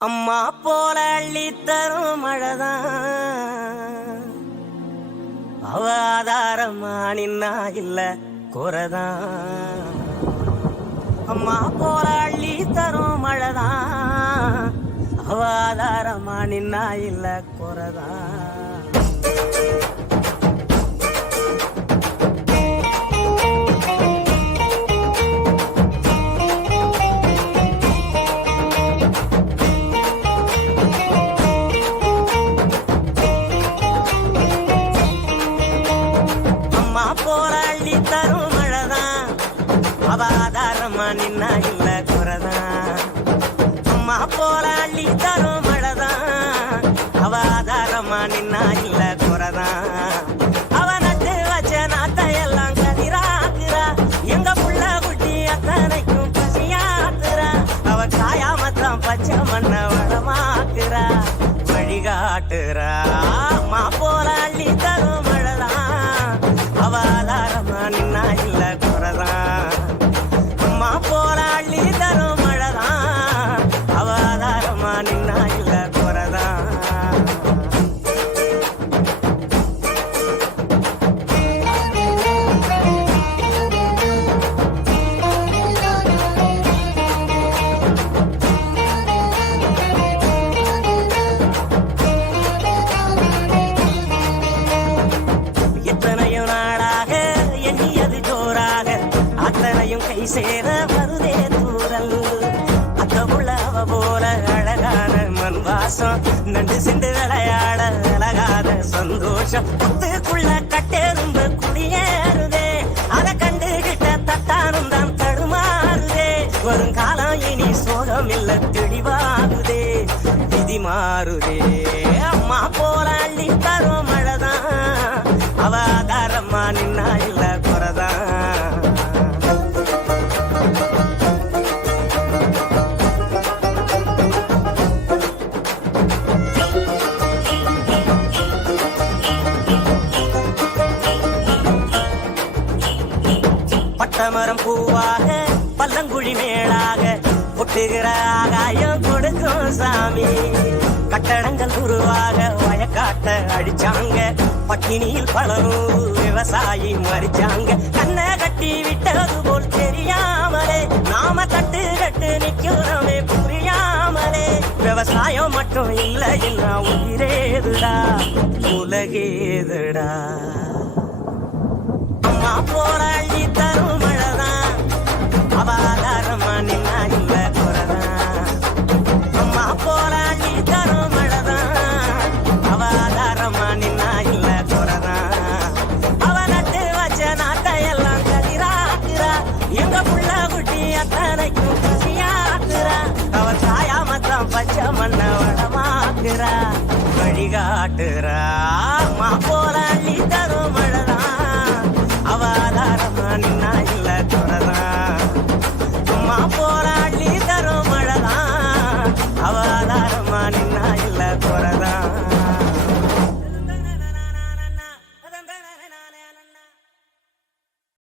அம்மா போல அள்ளி தரும் மழைதான் அவ ஆதாரமா நின்னா இல்ல குறைதான். அம்மா போல அள்ளி தரும் மழைதான் அவ ஆதாரமா நின்னா இல்ல குறைதான். போல அள்ளி தரும் மழைதான் அவ ஆதாரமா நின்னா இல்ல குறைதான். அம்மா போல அள்ளி தரும் மழைதான் அவ ஆதாரமா நின்னா இல்ல குறைதான். அவ நட்டு வச்ச நாட்டையெல்லாம் கதிராக்குறா, எங்க புள்ள குட்டி அத்தனைக்கும் பசியாக்குறா. அவ காயாமத்தான் பச்சை மண்ண வளமாக்குறா, வழிகாட்டுறா. அம்மா போல அள்ளி தரும் அவ ஆதாரமா நின்னா இல்ல குறைதான். அம்மா போல அள்ளி தரும் மழைதான் அவ ஆதாரமா நின்னா இல்ல குறைதான். எத்தனையும் நாடாக எண்ணியது ஜோராக அத்தனையும் கை சேர வருதே தூரல். அத்த உள்ள அவ போல அழகான மண் வாசம் நண்டு சிண்டு விளையாட அழகாத சந்தோஷம் புத்துக்குள்ள கட்டெரும்பு குடியேறுதே. அதை கண்டுகிட்ட தட்டானும் தான் தடுமாறுதே. வருங்காலம் இனி சோகம் இல்ல தெளிவாகுதே, விதி மாறுதே. அம்மா போல அள்ளி தரும் மழைதான் அவ ஆதாரமா நின்னா இல்ல குறைதான். பட்டமரம் பூவாக பல்லங்குழி மேலாக ஒட்டுகிற ஆகாயம் கொடுக்கும் சாமி. கட்டடங்கள் உருவாக வயக்காட்ட அடிச்சாங்க, பட்டினியில் பலரும் விவசாயி மறிச்சாங்க. கண்ணை கட்டி விட்டது போல் தெரியாமலே நாம தட்டு கட்டு நிக்கிறோமே புரியாமலே. விவசாயம் மட்டும் இல்ல இல்ல உயிரேதுடா உலகேதுடா. அம்மா போல அள்ளி தரும் மழைதான் அவ ஆதாரமா நின்னா இல்ல குறைதான். அம்மா போல அள்ளி தரும் மழைதான் அவ ஆதாரமா நின்னா இல்ல குறைதான். அவ நட்டு வச்ச நாட்டையெல்லாம் கதிராக்குறா, எங்க புள்ள குட்டி அத்தனைக்கும் பசியாக்குறா. அவ சாயாமத்தான் பச்சை மண்ண வளமாக்குறா, வழிகாட்டுறா. அம்மா போல அள்ளி தரும் மழைதான்